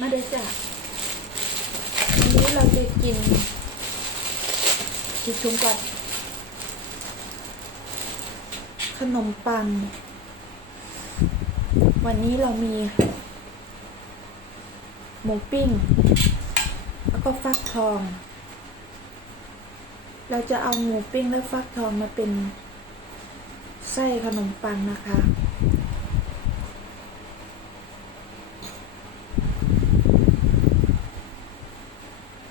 มาเด้จ้ะวันนี้เราจะกินชิชุงก่อนขนมปัง วันนี้เรามี หมูปิ้ง แล้วก็ฟักทอง เราจะเอาหมูปิ้งและฟักทองมาเป็นไส้ขนมปังนะคะ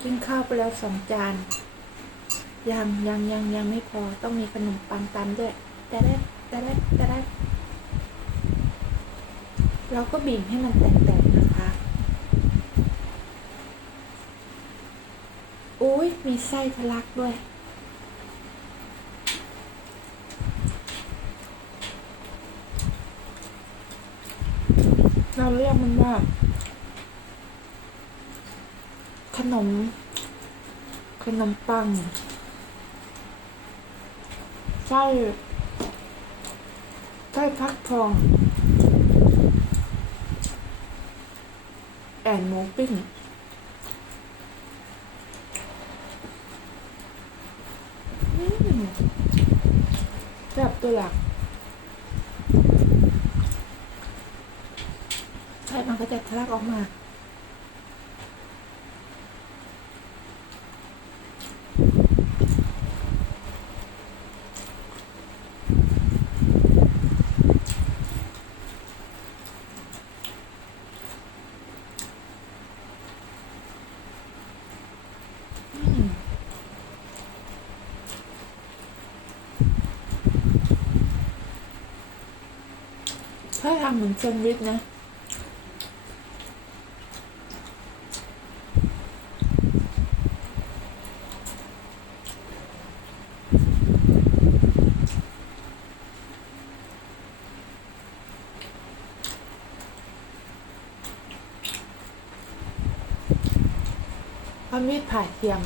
กินข้าว ไปแล้วสองจาน ยังยังยังยังไม่พอต้องมีขนมปังตามด้วย แต่แรกแต่แรกแต่แรกเราก็บีบให้มันแตกๆนะคะอุ้ยมีไส้ทะลักด้วยเราเรียกมันว่า ขนม ขนมปังไส้ไส้ฟักทอง แอนหมูปิ้งแบบตัวหลักใช่มันก็จะทะลักออกมา อืมถ้า ทำเหมือนแซนด์วิชนะเอามีดผ่าเทียม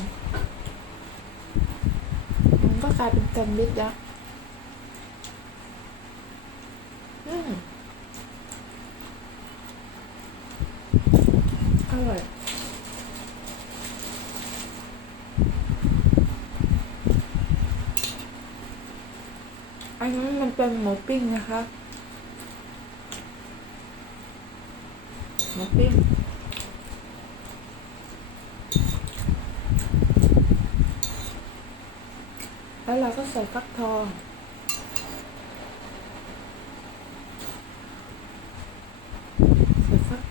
มันก็กลายเป็นแซนด์วิชแล้ว อืม อร่อยอันนี้มันเป็นหมูปิ้งนะคะ หมูปิ้งแล้วเราก็ใส่ฟักทอง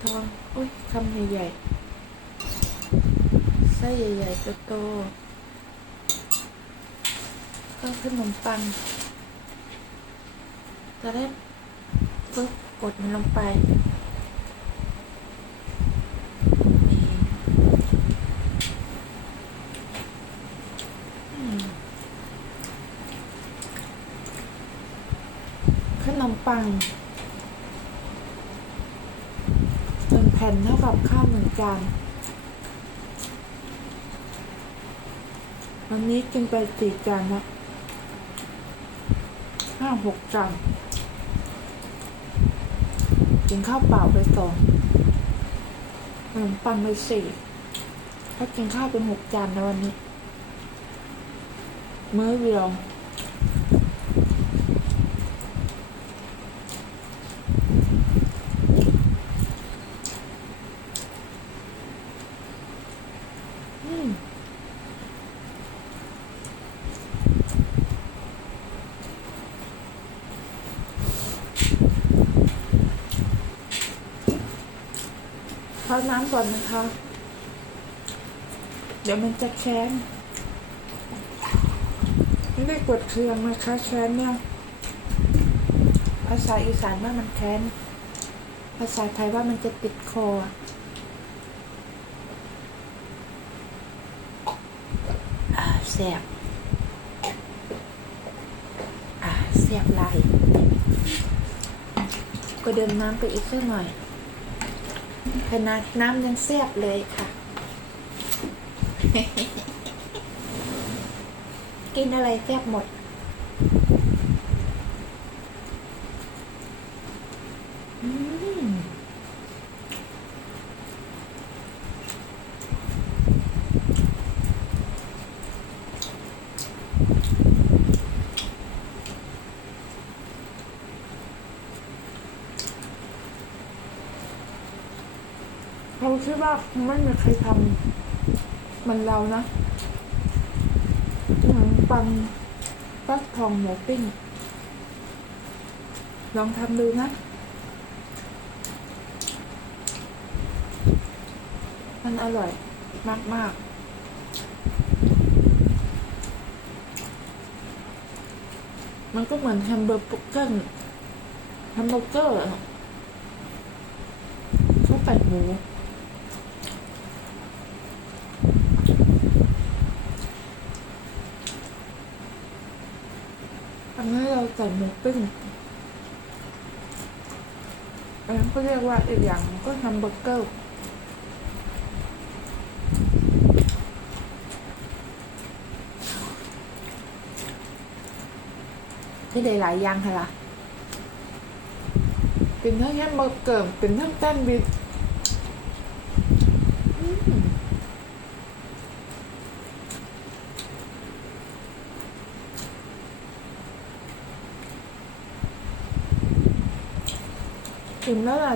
ใส่ฟักทองโอ้ยคำใหญ่ๆไส้ใหญ่ๆโตๆก็ขนมปังจะได้ปึ๊บกดมันลงไปนี่ขนมปัง หนึ่งแผ่นเท่ากับข้าวหนึ่งจานวันนี้กินไปสี่จานละห้าหกจานกินข้าวเปล่าไปสองขนมปังไปสี่ถ้ากินข้าวเป็นหกจานในวันนี้ มื้อเดียว อืม ทอดน้ำก่อนนะคะ เดี๋ยวมันจะแค้นไม่ได้กดเครื่องนะคะแค้นเนี่ยภาษาอีสานว่ามันแค้นภาษาไทยว่ามันจะติดคออ่าแสบอ่าแสบไหลก็เดินน้ำไปอีกสักหน่อย ขนาดน้ำยังแสบเลยค่ะ กินอะไรแสบหมด อืม คิดว่าไม่มีใครทำเหมันเรานะเหมือนปังฟักทองหมูปิ้ง ลองทำดูนะ มันอร่อยมาก ๆมันก็เหมือนแฮมเบอร์เกอร์แฮมเบอร์เกอร์อะข้าวไก่หมู อันนี้เราใส่หมูปิ้งอันนั้นก็เรียกว่าอีกอย่างก็แฮมเบอร์เกอร์ไม่ได้หลายอย่างค่ะล่ะเป็นทั้งแฮมเบอร์เกอร์เป็นทั้งแซนด์วิชอืม อิ่มแล้วล่ะ